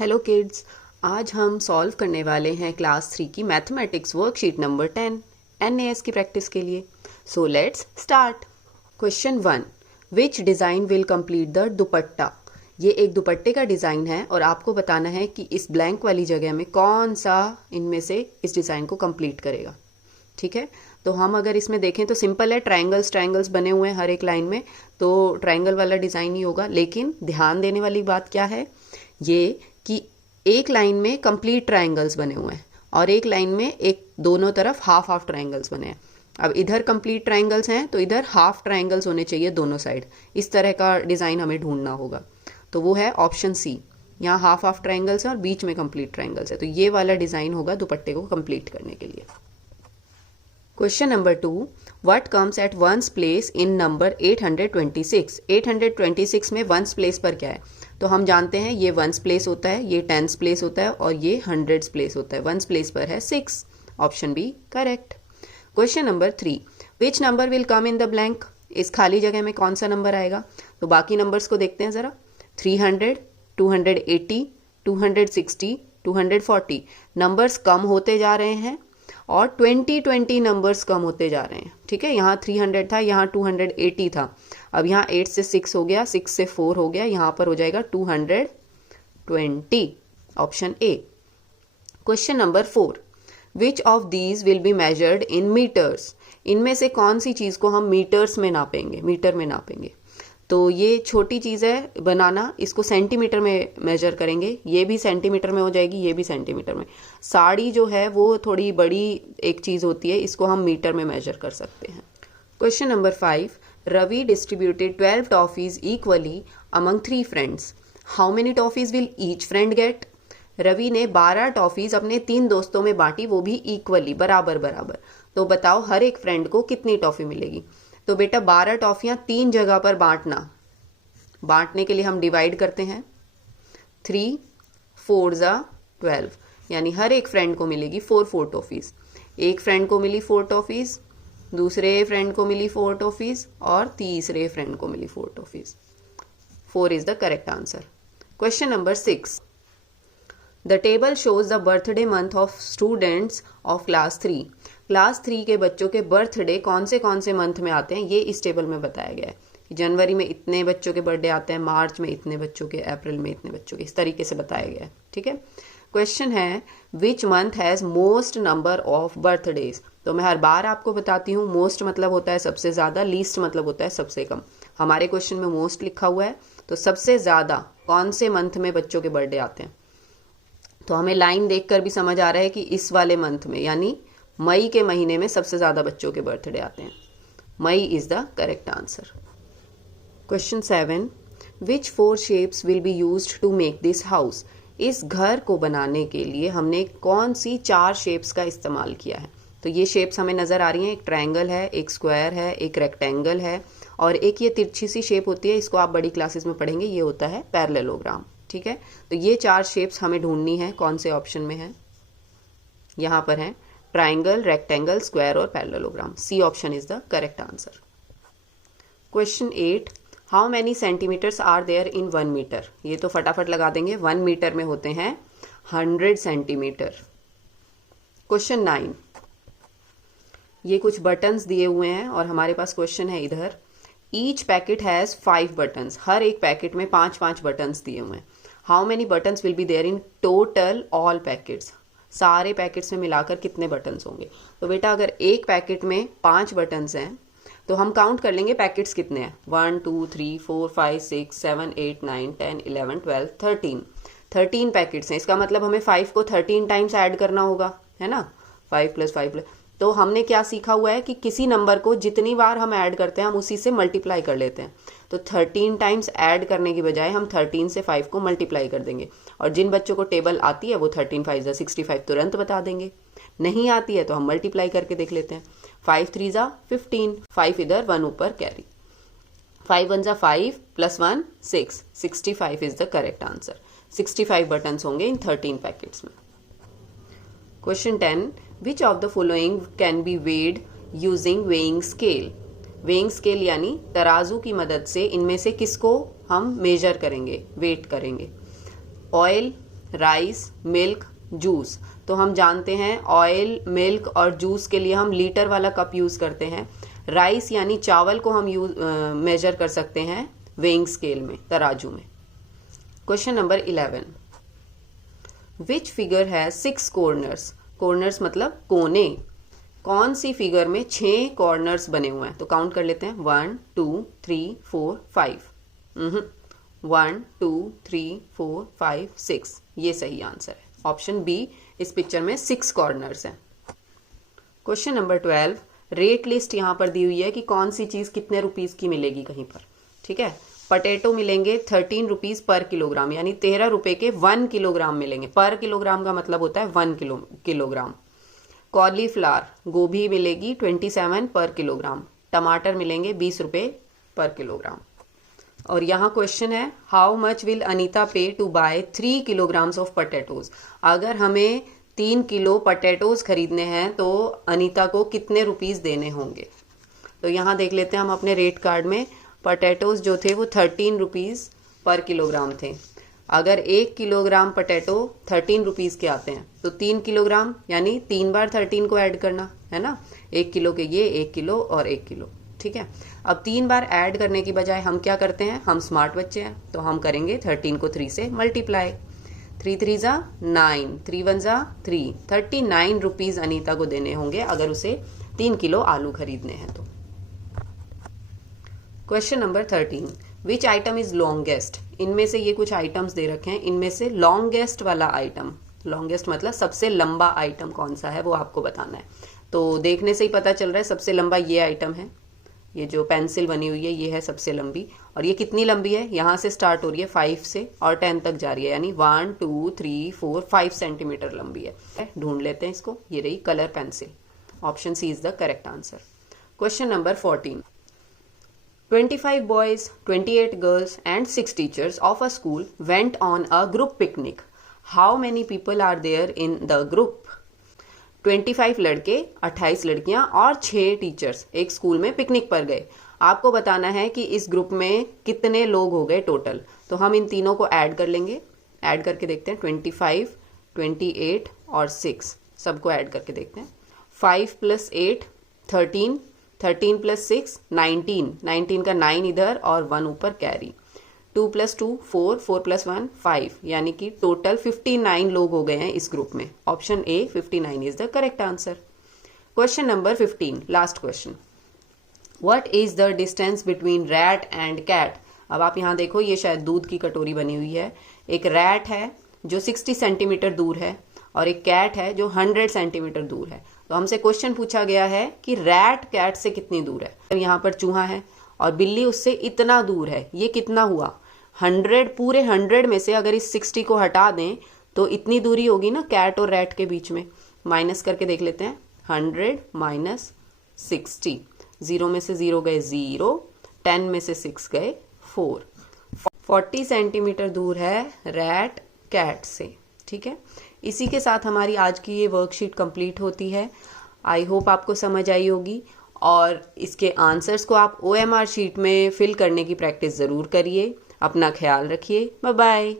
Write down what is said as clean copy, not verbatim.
Hello kids, आज हम solve करने वाले हैं क्लास 3 की मैथमेटिक्स वर्कशीट नंबर 10 एनएएस की प्रैक्टिस के लिए। So let's start. Question 1, which design will complete the दुपट्टा। ये एक दुपट्टे का डिज़ाइन है और आपको बताना है कि इस ब्लैंक वाली जगह में कौन सा इनमें से इस डिज़ाइन को कंप्लीट करेगा। ठीक है, तो हम अगर इसमें देखें तो सिंपल है, ट्रायंगल्स बने हुए हैं हर एक लाइन में, तो ट्रायंगल वाला डिज़ाइन ही होगा। लेकिन ध्यान देने वाली बात क्या है, ये कि एक लाइन में कंप्लीट ट्रायंगल्स बने हुए हैं और एक लाइन में एक दोनों तरफ हाफ हाफ ट्रायंगल्स बने हैं। अब इधर कंप्लीट ट्रायंगल्स हैं तो इधर हाफ ट्रायंगल्स होने चाहिए दोनों साइड। इस तरह का डिज़ाइन हमें ढूंढना होगा, तो वो है ऑप्शन सी। यहाँ हाफ हाफ ट्रायंगल्स हैं और बीच में कंप्लीट ट्रायंगल्स है, तो ये वाला डिज़ाइन होगा दुपट्टे को कंप्लीट करने के लिए। Question number 2, what comes at ones place in number 826। 826 में वंस प्लेस पर क्या है, तो हम जानते हैं ये वंस प्लेस होता है, ये टेंस प्लेस होता है और ये हंड्रेड्स प्लेस होता है। वंस प्लेस पर है 6, option B correct. Question number 3, which number will come in the blank. इस खाली जगह में कौन सा नंबर आएगा, तो बाकी नंबर्स को देखते हैं ज़रा। 300, 280, 260, 240 नंबर्स कम होते जा रहे हैं और 20 नंबर्स कम होते जा रहे हैं। ठीक है, यहाँ 300 था, यहाँ 280 था, अब यहाँ 8 से 6 हो गया, 6 से 4 हो गया, यहाँ पर हो जाएगा 220, option A. Question number 4, which of these will be measured in metres. इनमें से कौन सी चीज़ को हम मीटर्स में नापेंगे, मीटर में नापेंगे। तो ये छोटी चीज़ है बनाना, इसको सेंटीमीटर में मेजर करेंगे, ये भी सेंटीमीटर में हो जाएगी, ये भी सेंटीमीटर में। साड़ी जो है वो थोड़ी बड़ी एक चीज़ होती है, इसको हम मीटर में मेजर कर सकते हैं। Question number 5, Ravi distributed 12 toffees equally among 3 friends. How many toffees will each friend get. Ravi ने 12 टॉफीज अपने 3 दोस्तों में बांटी, वो भी इक्वली, बराबर बराबर। तो बताओ हर एक फ्रेंड को कितनी टॉफी मिलेगी। तो बेटा 12 टॉफियां 3 जगह पर बांटने के लिए हम डिवाइड करते हैं। 3 4 12, यानी हर एक फ्रेंड को मिलेगी 4 टॉफीज। एक फ्रेंड को मिली 4 टॉफीज, दूसरे फ्रेंड को मिली 4 टॉफीज और तीसरे फ्रेंड को मिली 4 toffees. 4 is the correct answer. Question number 6, the table shows the birthday month of students of class 3। Class 3 के बच्चों के बर्थडे कौन से मंथ में आते हैं, ये इस टेबल में बताया गया है। जनवरी में इतने बच्चों के बर्थडे आते हैं, मार्च में इतने बच्चों के, अप्रैल में इतने बच्चों के, इस तरीके से बताया गया है। ठीक है, क्वेश्चन है which month has most number of birthdays. तो मैं हर बार आपको बताती हूँ, मोस्ट मतलब होता है सबसे ज़्यादा, लीस्ट मतलब होता है सबसे कम। हमारे क्वेश्चन में मोस्ट लिखा हुआ है, तो सबसे ज़्यादा कौन से मंथ में बच्चों के बर्थडे आते हैं। तो हमें लाइन देखकर भी समझ आ रहा है कि इस वाले मंथ में, यानी मई के महीने में सबसे ज़्यादा बच्चों के बर्थडे आते हैं। May is the correct answer. Question 7, which 4 shapes will be used to make this house. इस घर को बनाने के लिए हमने कौन सी 4 शेप्स का इस्तेमाल किया है। तो ये शेप्स हमें नज़र आ रही हैं, एक ट्रायंगल है, एक स्क्वायर है, एक रेक्टेंगल है और एक ये तिरछी सी शेप होती है, इसको आप बड़ी क्लासेस में पढ़ेंगे, ये होता है पैरेललोग्राम। ठीक है, तो ये 4 शेप्स हमें ढूंढनी है, कौन से ऑप्शन में है। यहाँ पर है ट्राइंगल, रेक्टेंगल, स्क्वायर और parallelogram. C option is the correct answer. Question 8, how many centimetres are there in 1 metre. ये तो फटाफट लगा देंगे, 1 मीटर में होते हैं 100 सेंटीमीटर। क्वेश्चन 9, ये कुछ बटन्स दिए हुए हैं और हमारे पास क्वेश्चन है इधर, ईच पैकेट हैज़ 5 बटन्स। हर एक पैकेट में 5 बटन्स दिए हुए हैं। How many buttons will be there in total all packets. सारे पैकेट्स में मिलाकर कितने बटन्स होंगे। तो बेटा अगर एक पैकेट में 5 बटन्स हैं तो हम काउंट कर लेंगे पैकेट्स कितने हैं। 1 2 3 4 5 6 7 8 9 10 11 12 13 पैकेट्स हैं। इसका मतलब हमें 5 को 13 टाइम्स ऐड करना होगा, है ना। 5 + 5 + तो हमने क्या सीखा हुआ है कि किसी नंबर को जितनी बार हम ऐड करते हैं हम उसी से मल्टीप्लाई कर लेते हैं। तो 13 टाइम्स ऐड करने की बजाय हम 13 से 5 को मल्टीप्लाई कर देंगे। और जिन बच्चों को टेबल आती है वो 13 × 5 = 65 तुरंत बता देंगे। नहीं आती है तो हम मल्टीप्लाई करके देख लेते हैं। 5 × 3 = 15, 5 इधर 1 ऊपर carry, 5 × 1 = 5 + 1 6, 65 is the correct answer. 65 buttons होंगे इन 13 पैकेट्स में। Question 10, which of the following can be weighed using weighing scale. Weighing scale यानी तराजू की मदद से इनमें से किसको हम मेजर करेंगे, वेट करेंगे। Oil, rice, milk, juice. तो हम जानते हैं ऑयल, मिल्क और जूस के लिए हम लीटर वाला कप यूज़ करते हैं। राइस यानी चावल को हम मेजर कर सकते हैं वेइंग स्केल में, तराजू में। Question number 11, which figure has 6 corners? Corners मतलब कोने। कौन सी फिगर में 6 कॉर्नर्स बने हुए हैं? तो काउंट कर लेते हैं, 1 2 3 4 5। 1 2 3 4 5 6, ये सही आंसर है। ऑप्शन बी, इस पिक्चर में 6 कॉर्नर्स हैं। क्वेश्चन नंबर 12, रेट लिस्ट यहाँ पर दी हुई है कि कौन सी चीज़ कितने रुपीज़ की मिलेगी कहीं पर। ठीक है, पटेटो मिलेंगे 13 रुपीज़ पर किलोग्राम, यानी 13 रुपए के 1 किलोग्राम मिलेंगे। पर किलोग्राम का मतलब होता है 1 किलोग्राम। कॉलीफ्लावर, गोभी मिलेगी 27 पर किलोग्राम। टमाटर मिलेंगे 20 रुपए पर किलोग्राम। और यहाँ क्वेश्चन है, how much will Anita pay to buy 3 kilograms of potatoes? अगर हमें 3 किलो पटेटोज खरीदने हैं तो अनीता को कितने रुपीज़ देने होंगे? तो यहाँ देख लेते हैं हम अपने रेट कार्ड में, पटेटोज जो थे वो 13 रुपीज़ पर किलोग्राम थे। अगर 1 किलोग्राम पटेटो 13 रुपीज़ के आते हैं तो 3 किलोग्राम यानी 3 बार 13 को ऐड करना है ना। 1 किलो के ये 1 किलो और 1 किलो। ठीक है, अब 3 बार ऐड करने की बजाय हम क्या करते हैं, हम स्मार्ट बच्चे हैं तो हम करेंगे 13 को 3 से मल्टीप्लाई। 3 3 जा 9, 3 1 जा 3, 39 रुपीज़ अनीता को देने होंगे अगर उसे 3 किलो आलू खरीदने हैं तो। Question number 13, which item is longest? इनमें से ये कुछ आइटम्स दे रखे हैं, इनमें से लॉन्गेस्ट वाला आइटम, लॉन्गेस्ट मतलब सबसे लंबा आइटम कौन सा है वो आपको बताना है। तो देखने से ही पता चल रहा है सबसे लंबा ये आइटम है। ये जो पेंसिल बनी हुई है ये है सबसे लंबी। और ये कितनी लंबी है? यहाँ से स्टार्ट हो रही है 5 से और 10 तक जा रही है, यानी 1 2 3 4 5 सेंटीमीटर लंबी है। ढूंढ लेते हैं इसको, ये रही colour pencil. Option C is the correct answer. Question number 14, 25 boys, 28 girls and 6 teachers of a school went on a group picnic. How many people are there in the group? 25 लड़के, 28 लड़कियां और 6 टीचर्स एक school में picnic पर गए। आपको बताना है कि इस ग्रुप में कितने लोग हो गए टोटल। तो हम इन तीनों को ऐड कर लेंगे, ऐड करके देखते हैं। 25, 28 और 6 सबको ऐड करके देखते हैं। 5 + 8 13, 13 + 6 19, 19 का 9 इधर और 1 ऊपर कैरी। 2 + 2 4, 4 + 1 5, यानी कि टोटल 59 लोग हो गए हैं इस ग्रुप में। Option A 59 is the correct answer. Question number 15, last question, what is the distance between rat and cat? अब आप यहाँ देखो, ये शायद दूध की कटोरी बनी हुई है। एक रैट है जो 60 सेंटीमीटर दूर है और एक कैट है जो 100 सेंटीमीटर दूर है। तो हमसे क्वेश्चन पूछा गया है कि रैट कैट से कितनी दूर है। यहाँ पर चूहा है और बिल्ली उससे इतना दूर है, ये कितना हुआ? 100, पूरे 100 में से अगर इस 60 को हटा दें तो इतनी दूरी होगी ना कैट और रैट के बीच में। माइनस करके देख लेते हैं, 100 - 60, 0 में से 0 गए 0, 10 में से 6 गए 4, 40 सेंटीमीटर दूर है रैट कैट से। ठीक है, इसी के साथ हमारी आज की ये वर्कशीट कंप्लीट होती है। आई होप आपको समझ आई होगी और इसके आंसर्स को आप OMR शीट में फिल करने की प्रैक्टिस ज़रूर करिए। अपना ख्याल रखिए, बाय बाय।